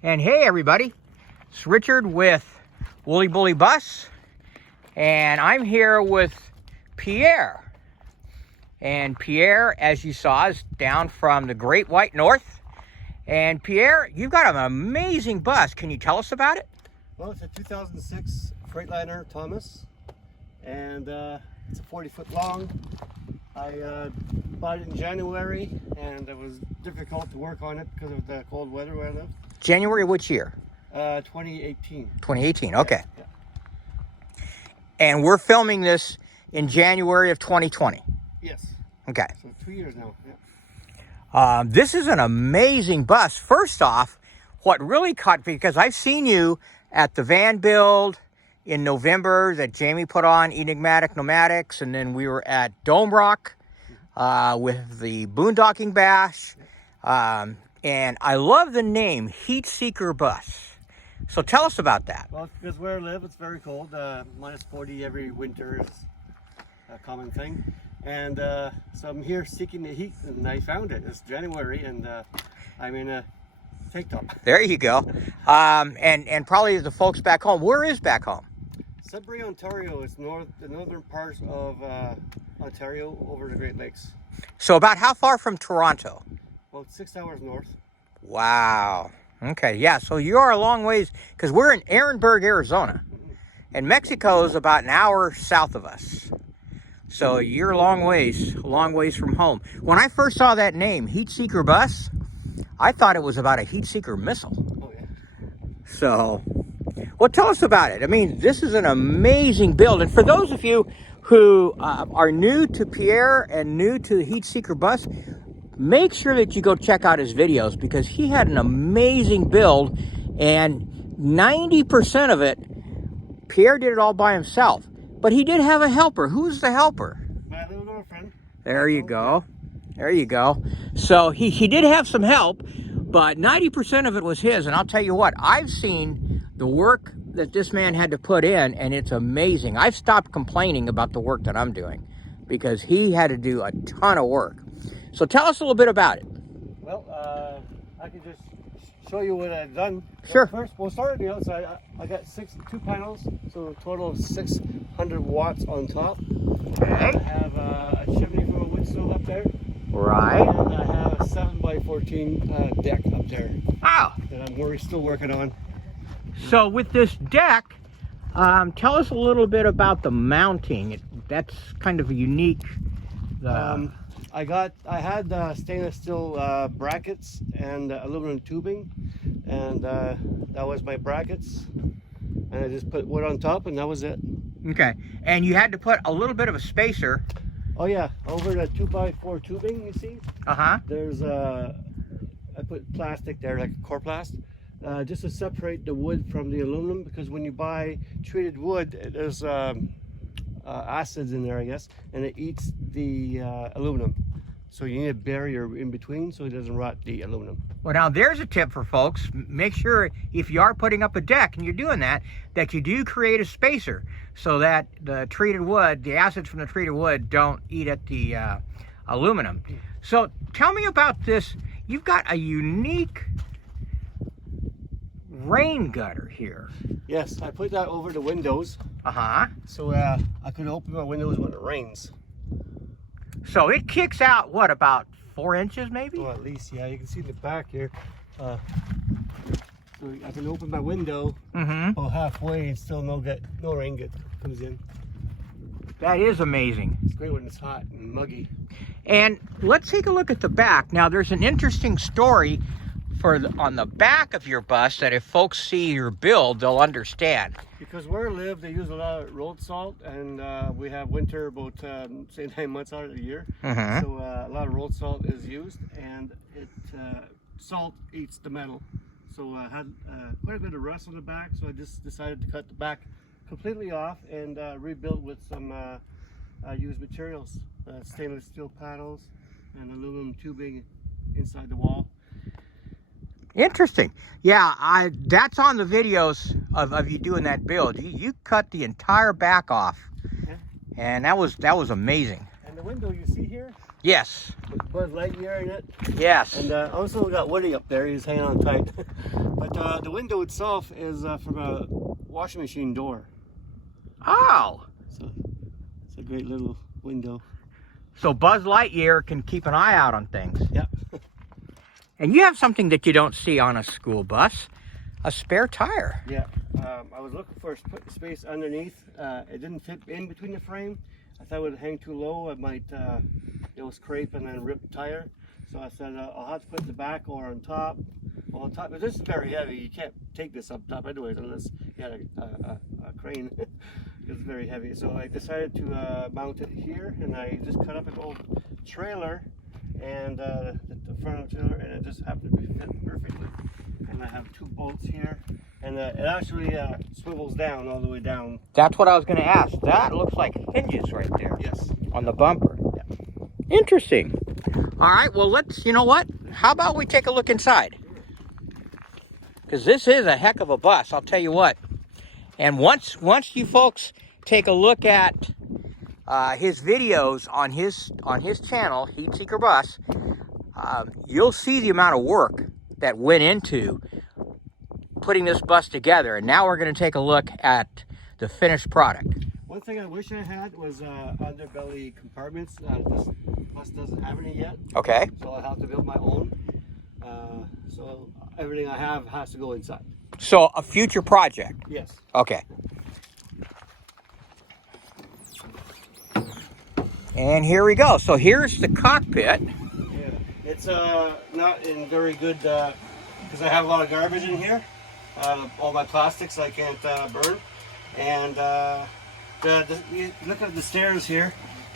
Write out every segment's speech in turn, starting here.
And hey everybody, it's Richard with WoollyBullyBus, and I'm here with Pierre. And Pierre, as you saw, is down from the Great White North. And Pierre, you've got an amazing bus. Can you tell us about it? Well, it's a 2006 Freightliner Thomas, and it's a 40-foot long. I bought it in January, and it was difficult to work on it because of the cold weather where I live. January which year? 2018. 2018, okay. Yeah. And we're filming this in January of 2020. Yes. Okay. So 2 years now. Yeah. This is an amazing bus. First off, what really caught me, because I've seen you at the van build in November that Jamie put on, Enigmatic Nomadics, and then we were at Dome Rock with the Boondocking Bash. And I love the name Heatseeker Bus. So tell us about that. Well, because where I live, it's very cold. Minus 40 every winter is a common thing. And so I'm here seeking the heat, and I found it. It's January, and I'm in a tank top. There you go. And probably the folks back home. Where is back home? Sudbury, Ontario is the northern part of Ontario over the Great Lakes. So about how far from Toronto? About 6 hours north. Wow. Okay, yeah, so you are a long ways, because we're in Ehrenberg, Arizona. And Mexico is about an hour south of us. So you're a long ways from home. When I first saw that name, Heatseeker Bus, I thought it was about a heat seeker missile. Oh, yeah. So, well, tell us about it. I mean, this is an amazing build. And for those of you who are new to Pierre and new to the Heatseeker Bus, make sure that you go check out his videos, because he had an amazing build, and 90% of it, Pierre did it all by himself. But he did have a helper. Who's the helper? My little girlfriend. There you go. There you go. So he did have some help, but 90% of it was his. And I'll tell you what, I've seen the work that this man had to put in, and it's amazing. I've stopped complaining about the work that I'm doing, because he had to do a ton of work. So tell us a little bit about it. Well, I can just show you what I've done. Sure. First, we'll start at the outside. I got two panels, so a total of 600 watts on top. Okay. I have a chimney for a wood stove up there. Right. And I have a 7x14 deck up there. Wow. That I'm still working on. So with this deck, tell us a little bit about the mounting. That's kind of a unique. I had stainless steel brackets and aluminum tubing, and that was my brackets, and I just put wood on top, and that was it. Okay, and you had to put a little bit of a spacer. Oh yeah, over the 2x4 tubing, you see? There's I put plastic there, like Corplast, just to separate the wood from the aluminum, because when you buy treated wood, there's acids in there, I guess, and it eats the aluminum. So you need a barrier in between so it doesn't rot the aluminum. Well, now there's a tip for folks. Make sure if you are putting up a deck and you're doing that, that you do create a spacer so that the treated wood, the acids from the treated wood, don't eat at the aluminum. So tell me about this. You've got a unique rain gutter here. Yes, I put that over the windows. So I could open my windows when it rains. So it kicks out, what, about 4 inches maybe? Well, at least, yeah. You can see the back here. So I can open my window about halfway and still no rain comes in. That is amazing. It's great when it's hot and muggy. And let's take a look at the back. Now there's an interesting story on the back of your bus that if folks see your build, they'll understand. Because where I live, they use a lot of road salt, and we have winter about say 9 months out of the year. So a lot of road salt is used, and salt eats the metal. So I had quite a bit of rust on the back, so I just decided to cut the back completely off and rebuild with some used materials, stainless steel panels and aluminum tubing inside the wall. Interesting. Yeah, that's on the videos of you doing that build. You cut the entire back off. Yeah. And that was amazing. And the window you see here? Yes. With Buzz Lightyear in it. Yes. And also got Woody up there. He's hanging on tight. But the window itself is from a washing machine door. Oh. So it's a great little window. So Buzz Lightyear can keep an eye out on things. Yeah. And you have something that you don't see on a school bus, a spare tire. Yeah. I was looking for space underneath. It didn't fit in between the frame. I thought it would hang too low. It might, scrape and then rip the tire. So I said I'll have to put it in the back or on top. Well, on top, but this is very heavy. You can't take this up top anyways unless you had a crane. It's very heavy. So I decided to mount it here, and I just cut up an old trailer and the front of the trailer, and it just happened to be fit perfectly. And I have 2 bolts here, and it actually swivels down all the way down. That's what I was going to ask. That looks like hinges right there. Yes. On the bumper. Yeah. Interesting. All right, well, you know what? How about we take a look inside? Because this is a heck of a bus, I'll tell you what. And once you folks take a look at his videos on his channel, Heatseeker Bus, you'll see the amount of work that went into putting this bus together. And now we're going to take a look at the finished product. One thing I wish I had was underbelly compartments. This bus doesn't have any yet. Okay. So I'll have to build my own. So everything I have has to go inside. So a future project? Yes. Okay. And here we go. So here's the cockpit. Yeah. It's not in very good, because I have a lot of garbage in here. All my plastics I can't burn. And you look at the stairs here.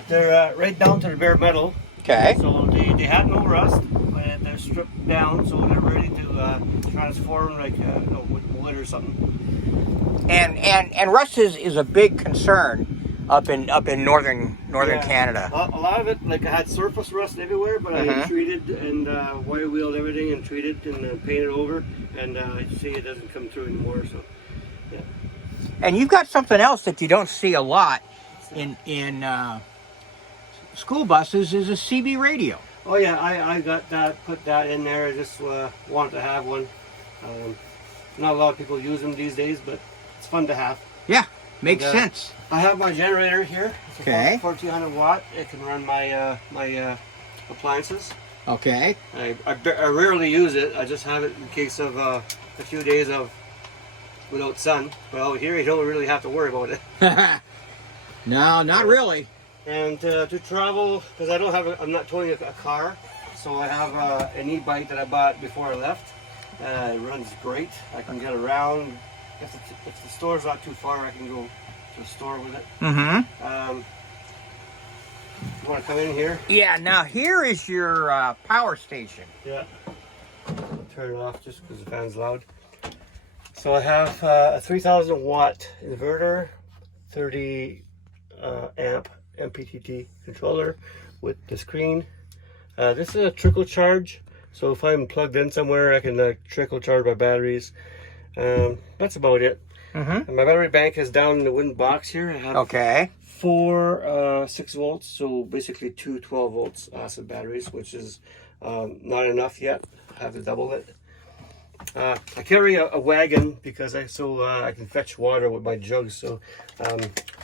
They're right down to the bare metal. Okay. So they had no rust, but they're stripped down, so they're ready to transform like wood or something. And rust is a big concern up in northern Canada. A lot of it, like I had surface rust everywhere, but I treated and wire wheeled everything and treated and painted over, and you see it doesn't come through anymore. So yeah. And you've got something else that you don't see a lot in school buses is a CB radio. Oh yeah, I got that, put that in there. I just wanted to have one. Not a lot of people use them these days, but it's fun to have. Yeah, makes sense. I have my generator here. It's Okay. 1400 watt. It can run my my appliances. Okay. I rarely use it. I just have it in case of a few days without sun. But out here, you don't really have to worry about it. No, not really. And to travel, because I'm not towing a car, so I have an e-bike that I bought before I left. It runs great. I can get around. If the store's not too far, I can go to the store with it. Mm-hmm. You want to come in here? Yeah, now here is your power station. Yeah. I'll turn it off just because the fan's loud. So I have a 3000 watt inverter, 30 amp MPPT controller with the screen. This is a trickle charge, so if I'm plugged in somewhere, I can trickle charge my batteries. That's about it. And my battery bank is down in the wooden box here. I have 4 6 volts, so basically 2 12 volts acid batteries, which is not enough yet. I have to double it. I carry a wagon because I can fetch water with my jugs. So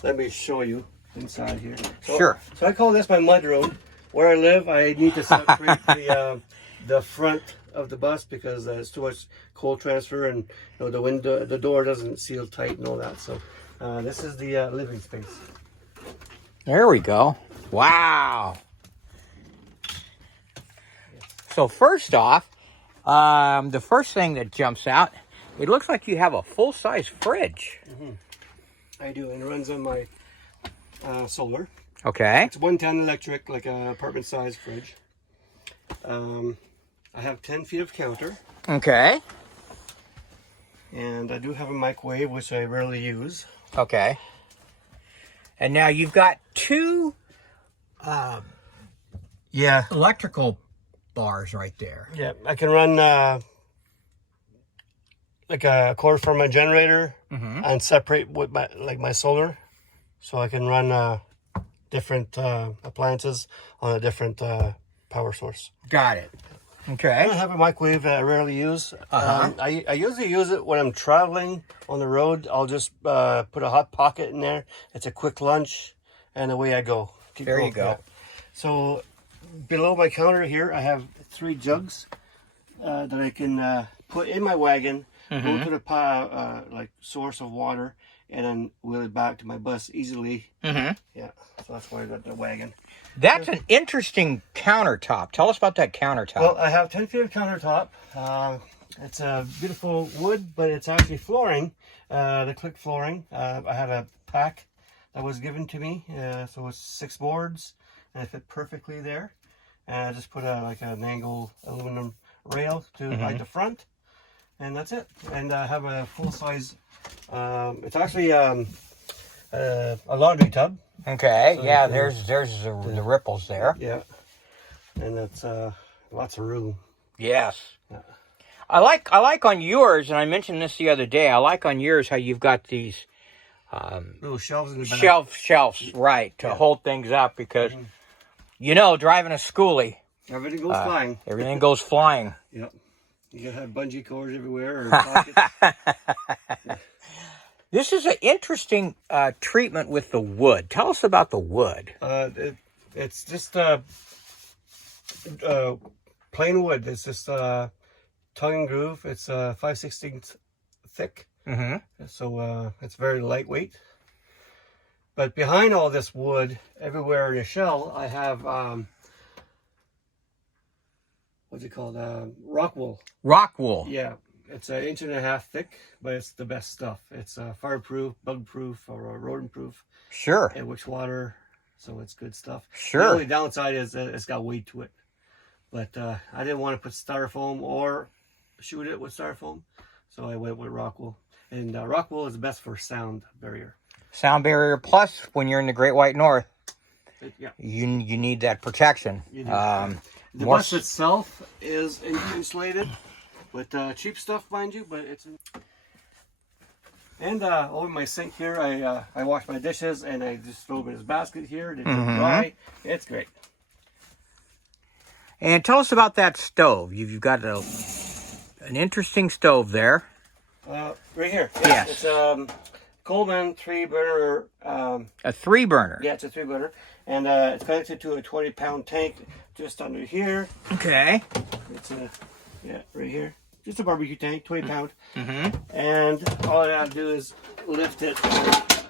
let me show you inside here. Sure. So I call this my mud room. Where I live, I need to separate the front of the bus because there's too much cold transfer, and the door doesn't seal tight and all that. So this is the living space. There we go. Wow. So first off, the first thing that jumps out, it looks like you have a full-size fridge. I do, and it runs on my solar. Okay. It's 110 electric, like an apartment-sized fridge. I have 10 feet of counter. Okay. And I do have a microwave, which I rarely use. Okay. And now you've got 2 electrical bars right there. Yeah, I can run like a cord from my generator and separate with my solar, so I can run different appliances on a different power source. Got it. Okay. I have a microwave that I rarely use. I usually use it when I'm traveling on the road. I'll just put a hot pocket in there. It's a quick lunch, and away I go. There you go. Yeah. So below my counter here, I have 3 jugs that I can put in my wagon, go to the like source of water, and then wheel it back to my bus easily. Yeah, so that's why I got the wagon. That's an interesting countertop. Tell us about that countertop. Well, I have 10 feet of countertop. It's a beautiful wood, but it's actually flooring, the click flooring. I had a pack that was given to me, so it's 6 boards, and it fit perfectly there. And I just put like an angle aluminum rail to hide the front, and that's it. And I have a full-size, it's actually a laundry tub. Okay, so yeah, there's the ripples there. Yeah, and that's lots of room. Yes. Yeah. I like on yours, and I mentioned this the other day, I like on yours how you've got these little shelves in the back. Shelves, right, to hold things up, because, you know, driving a Skoolie, everything goes flying. Everything goes flying. Yep. You can have bungee cords everywhere or pockets. This is an interesting treatment with the wood. Tell us about the wood. It's just plain wood. It's just tongue and groove. It's 5/16 thick. So it's very lightweight. But behind all this wood, everywhere in the shell, I have what's it called? Rock wool. Rock wool. Yeah. It's 1.5 inches thick, but it's the best stuff. It's fireproof, bug-proof, or rodent-proof. Sure. It wicks water, so it's good stuff. Sure. The only downside is that it's got weight to it. But I didn't want to put styrofoam or shoot it with styrofoam, so I went with rock wool. And rock wool is best for sound barrier. Sound barrier, plus when you're in the Great White North, Yeah. you need that protection. You do. The bus itself is insulated. But cheap stuff, mind you, but it's... And over my sink here, I wash my dishes, and I just throw them in this basket here to dry. It's great. And tell us about that stove. You've got an interesting stove there. Right here. Yes. It's Coleman 3-burner. A 3-burner. Yeah, it's a 3-burner. And it's connected to a 20-pound tank just under here. Okay. It's right here. Just a barbecue tank, 20 pound. And all I have to do is lift it.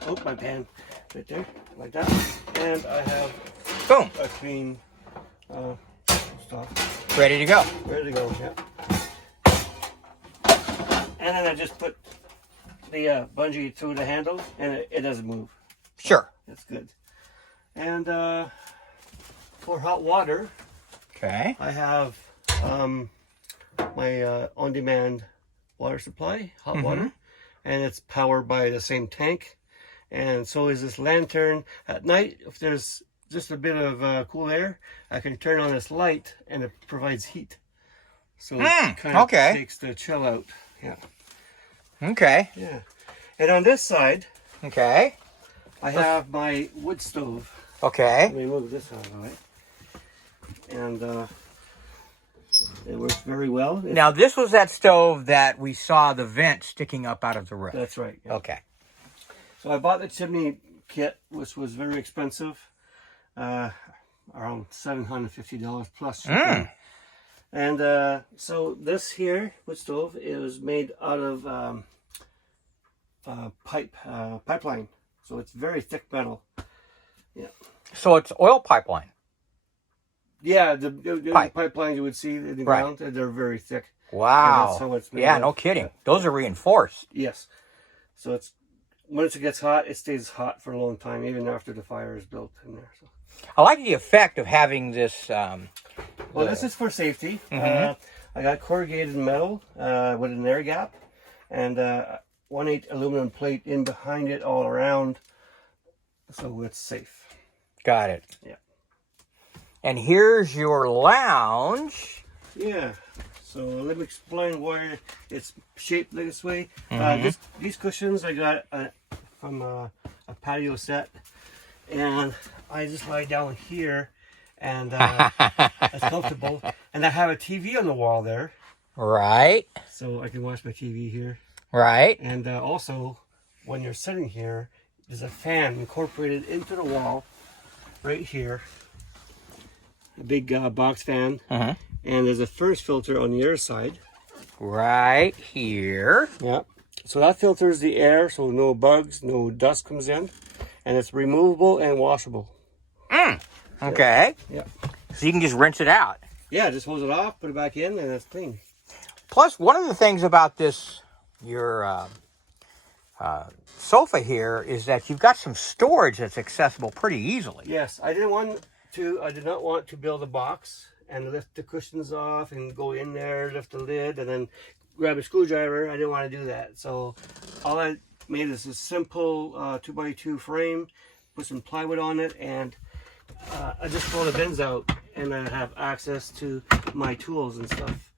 Oh, my pan. Right there, like that. And I have boom, a clean stuff. Ready to go. Ready to go, yeah. And then I just put the bungee through the handle, and it doesn't move. Sure. That's good. And for hot water, okay, I have my on-demand water supply, hot water, and it's powered by the same tank. And so is this lantern. At night, if there's just a bit of cool air, I can turn on this light, and it provides heat. So it kind of takes the chill out. Yeah. Okay. Yeah. And on this side, okay, I have my wood stove. Okay. Let me move this out of the way. And it works very well. Now, this was that stove that we saw the vent sticking up out of the roof. That's right. Yeah. Okay. So I bought the chimney kit, which was very expensive, around $750 plus shipping. And so this here wood stove is made out of pipeline. So it's very thick metal. Yeah. So it's oil pipeline. Yeah, the pipelines you would see in the ground, they're very thick. Wow. That's how it's made yeah, of. no kidding. Those are reinforced. Yes. So it's once it gets hot, it stays hot for a long time, even after the fire is built in there. So. I like the effect of having this. Well, this is for safety. I got corrugated metal with an air gap, and 1/8 aluminum plate in behind it all around, so it's safe. Got it. Yeah. And here's your lounge. Yeah. So let me explain why it's shaped this way. These cushions I got from a patio set, and I just lie down here, and it's comfortable. And I have a TV on the wall there. Right. So I can watch my TV here. Right. And also, when you're sitting here, there's a fan incorporated into the wall right here. A big box fan. Uh-huh. And there's a furnace filter on the other side. Right here. Yeah. So that filters the air so no bugs, no dust comes in. And it's removable and washable. Okay. Yeah. So you can just rinse it out. Yeah, just hose it off, put it back in, and it's clean. Plus, one of the things about this, your sofa here, is that you've got some storage that's accessible pretty easily. Yes, I did not want to build a box and lift the cushions off and go in there, lift the lid, and then grab a screwdriver. I didn't want to do that. So all I made is a simple 2x2 frame, put some plywood on it, and I just pull the bins out, and I have access to my tools and stuff.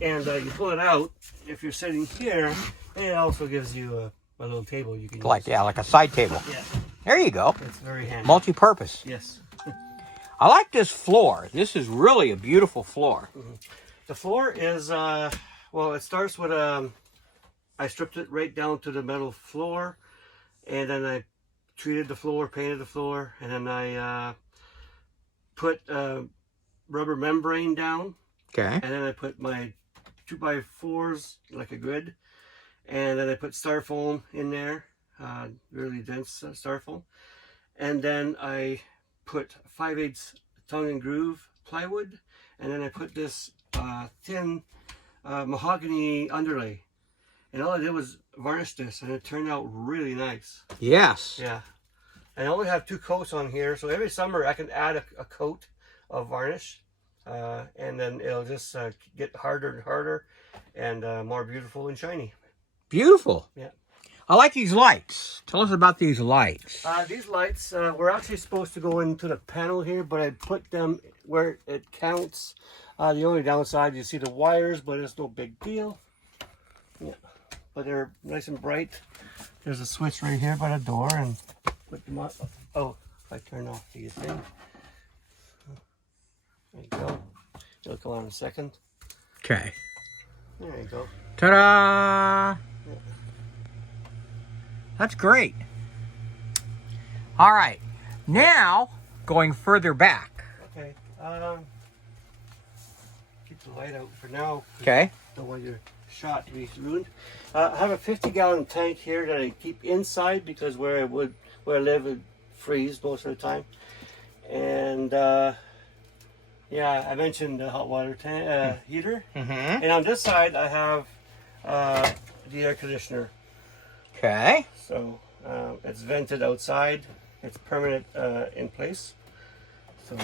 And you pull it out. If you're sitting here, it also gives you a little table you can use. Like a side table. Yeah. There you go. It's very handy. Multi-purpose. Yes. I like this floor. This is really a beautiful floor. The floor is, well, it starts with, I stripped it right down to the metal floor, and then I treated the floor, painted the floor, and then I put rubber membrane down. Okay. And then I put my 2x4s like a grid, and then I put styrofoam in there, really dense styrofoam, and then I put 5/8 tongue and groove plywood, and then I put this thin mahogany underlay, and all I did was varnish this, and it turned out really nice. Yes. Yeah. I only have 2 coats on here, so every summer I can add a coat of varnish. And then it'll just get harder and harder and more beautiful and shiny. Beautiful. Yeah. I like these lights. Tell us about these lights. These lights were actually supposed to go into the panel here, but I put them where it counts. The only downside, you see the wires, but it's no big deal. Yeah. But they're nice and bright. There's a switch right here by the door, and put them up. Oh, if I turn off these things. There you go. It'll go on in a second. Okay. There you go. Ta-da! Yeah. That's great. All right. Now, going further back. Okay. Keep the light out for now. Okay. Don't want your shot to be ruined. I have a 50-gallon tank here that I keep inside because where I live would freeze most of the time. And yeah, I mentioned the hot water heater. And on this side, I have the air conditioner. Okay. So it's vented outside. It's permanent in place. So.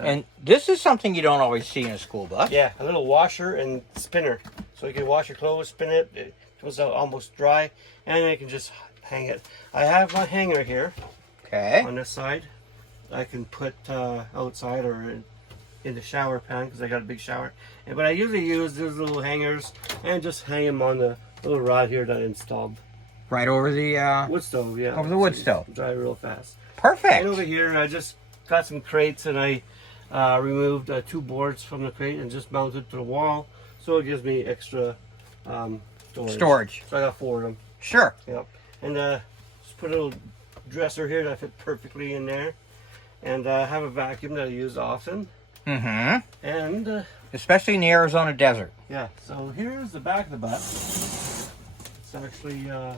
And this is something you don't always see in a school bus. Yeah, a little washer and spinner. So you can wash your clothes, spin it. It comes out almost dry, and then you can just hang it. I have my hanger here. Okay. On this side, I can put outside or in the shower pan because I got a big shower. But I usually use these little hangers and just hang them on the little rod here that I installed. Right over the Wood stove, yeah. over the wood stove. Dry real fast. Perfect. And over here, I just got some crates and I removed 2 boards from the crate and just mounted to the wall, so it gives me extra storage. So I got 4 of them. Sure. Yep. And just put a little dresser here that fit perfectly in there, and have a vacuum that I use often. And especially in the Arizona desert. yeah. So here's the back of the bus. It's actually I'll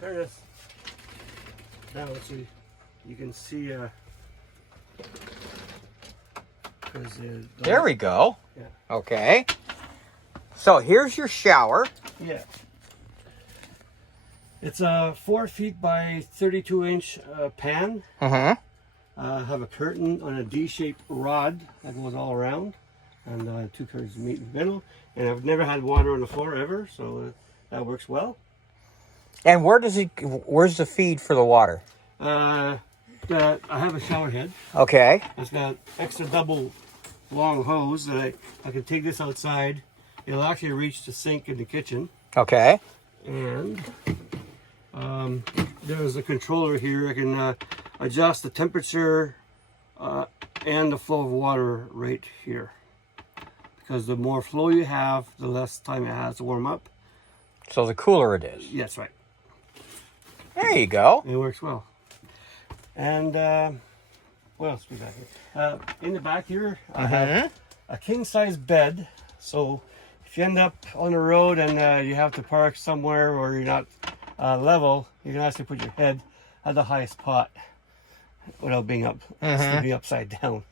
turn this down so you can see. There we go. Yeah. Okay. So here's your shower. Yeah. It's a 4 feet by 32-inch pan. I have a curtain on a D-shaped rod that goes all around, and 2 curtains meet in the middle. And I've never had water on the floor ever, so that works well. And where's the feed for the water? I have a shower head. Okay. It's got extra double long hose that I can take this outside. It'll actually reach the sink in the kitchen. Okay. And there's a controller here. I can adjust the temperature and the flow of water right here. Because the more flow you have, the less time it has to warm up. So the cooler it is. Yeah, that's right. There you go. It works well. And what else we got here? In the back here, I have a king-size bed. So if you end up on the road and you have to park somewhere where you're not level, you can actually put your head at the highest spot without being sleeping upside down.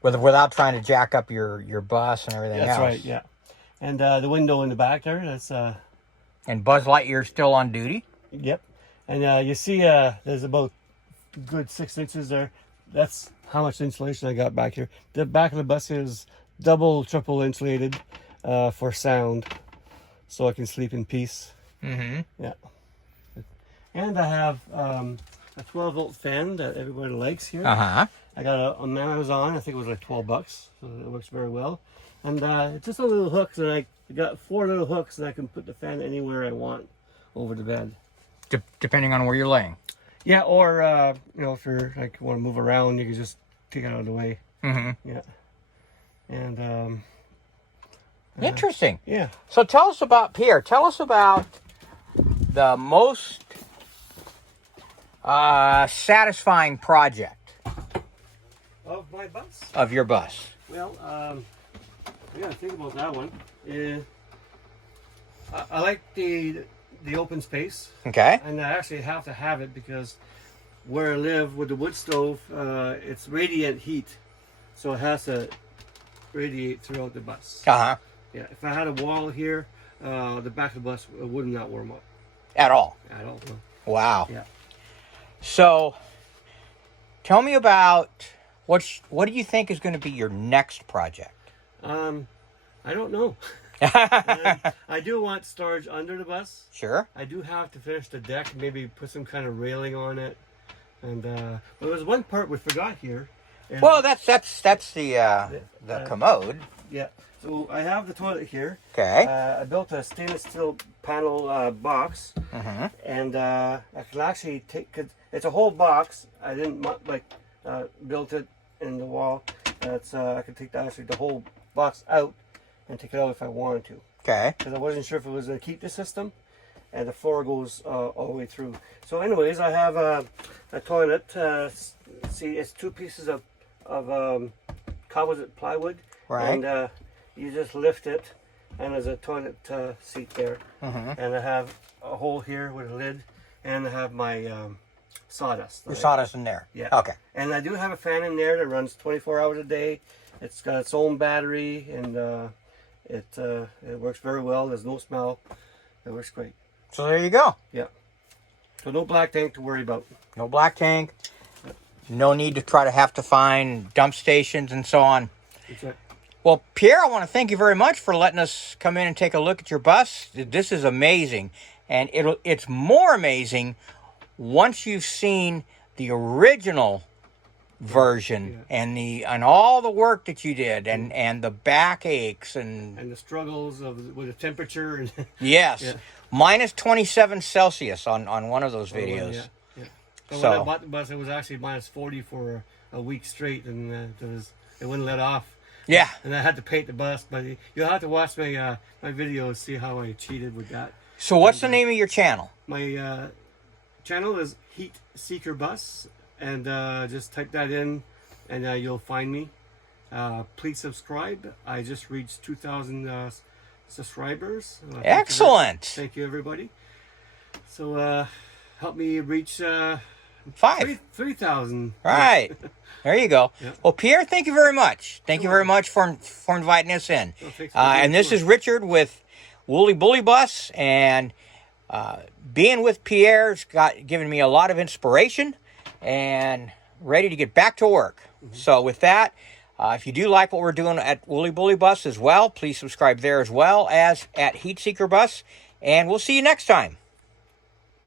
Without trying to jack up your bus and everything else. That's right, yeah. And the window in the back there, that's... And Buzz Lightyear's still on duty? Yep. And you see there's about a good 6 inches there. That's how much insulation I got back here. The back of the bus is double, triple insulated for sound, so I can sleep in peace. Yeah. And I have a 12-volt fan that everybody likes here. I got it on Amazon. I think it was like $12, so it works very well. And it's just a little hook, so I got 4 little hooks that I can put the fan anywhere I want over the bed. Depending on where you're laying. Yeah, or you know, if you're like want to move around, you can just take it out of the way. Yeah. And interesting. Yeah. So tell us about Pierre. Tell us about the most satisfying project Of my bus? of your bus. Well, I gotta think about that one. I like the open space. Okay. And I actually have to have it because where I live with the wood stove, it's radiant heat, so it has to radiate throughout the bus. Yeah. If I had a wall here, the back of the bus would not warm up. At all? At all. No. Wow. Yeah. So, tell me about what do you think is going to be your next project? I don't know. I do want storage under the bus. Sure. I do have to finish the deck, maybe put some kind of railing on it. And but there was one part we forgot here. Well, that's the commode. Yeah. So I have the toilet here. Okay. I built a stainless steel panel box, and I can actually take. Cause it's a whole box. I didn't built it in the wall. That's I could take the whole box out and take it out if I wanted to. Okay. Because I wasn't sure if it was going to keep the system, and the floor goes all the way through. So, anyways, I have a toilet. See, it's 2 pieces of composite plywood, right? And you just lift it, and there's a toilet seat there, and I have a hole here with a lid, and I have my sawdust. Your sawdust in there. Yeah. Okay. And I do have a fan in there that runs 24 hours a day. It's got its own battery, and it works very well. There's no smell. It works great. So there you go. Yeah. So no black tank to worry about. No black tank. No need to have to find dump stations and so on. That's right. Well, Pierre, I want to thank you very much for letting us come in and take a look at your bus. This is amazing. And it's more amazing once you've seen the original version and all the work that you did and the backaches and the struggles with the temperature and yes, minus 27 Celsius on one of those videos. But when I bought the bus, it was actually minus 40 for a week straight, and it wouldn't let off. Yeah, and I had to paint the bus, but you'll have to watch my my videos, see how I cheated with that. So what's the name of your channel? My channel is Heatseeker Bus, and just type that in, and you'll find me. Please subscribe. I just reached 2,000 subscribers. Excellent. Thank you, everybody. So help me reach 3,000. Right. There you go. Yeah. Well, Pierre, thank you very much. Thank you very much for inviting us in. And this is Richard with WoollyBullyBus, and being with Pierre's given me a lot of inspiration and ready to get back to work. So with that, if you do like what we're doing at WoollyBullyBus as well, please subscribe there as well as at Heatseeker Bus, and we'll see you next time.